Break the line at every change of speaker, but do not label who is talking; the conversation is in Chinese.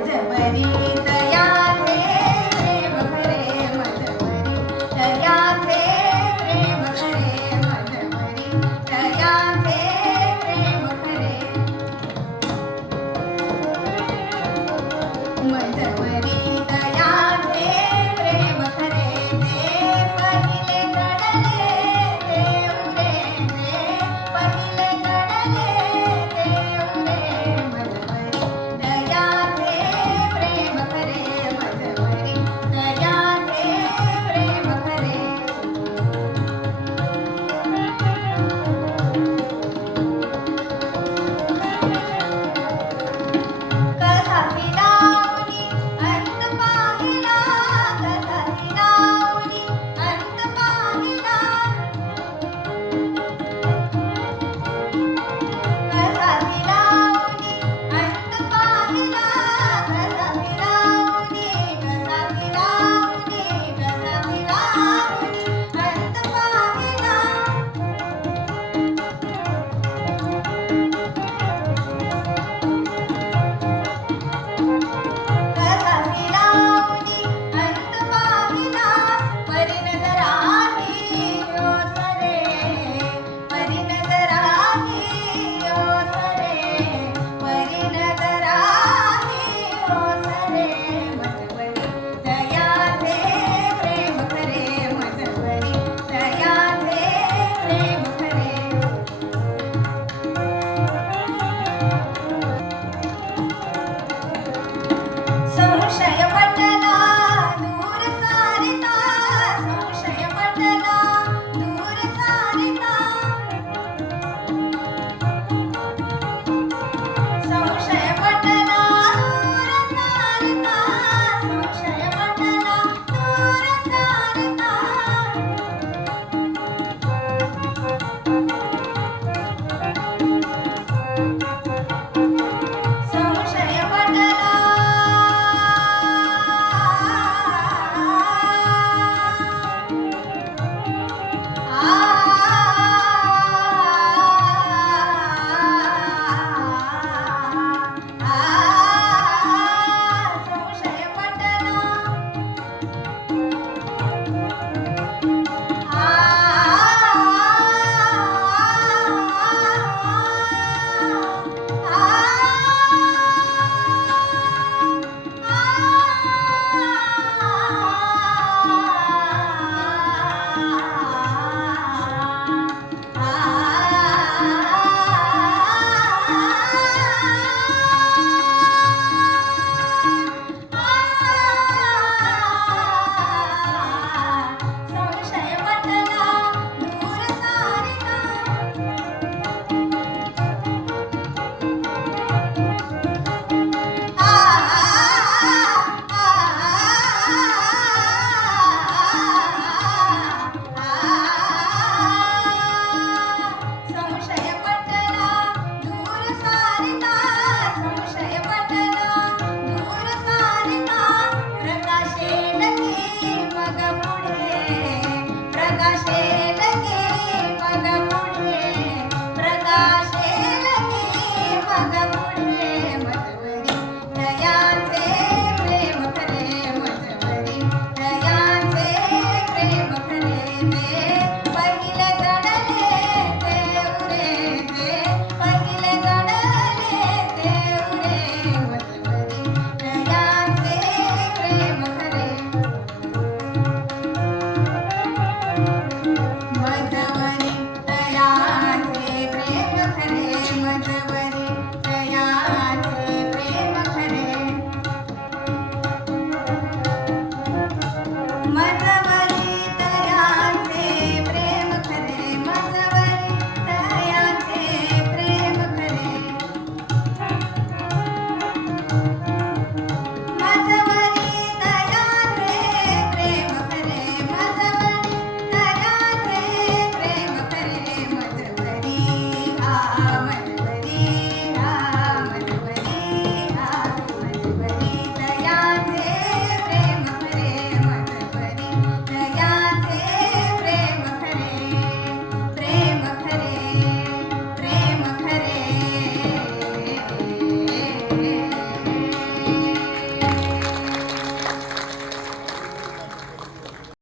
Dễ về.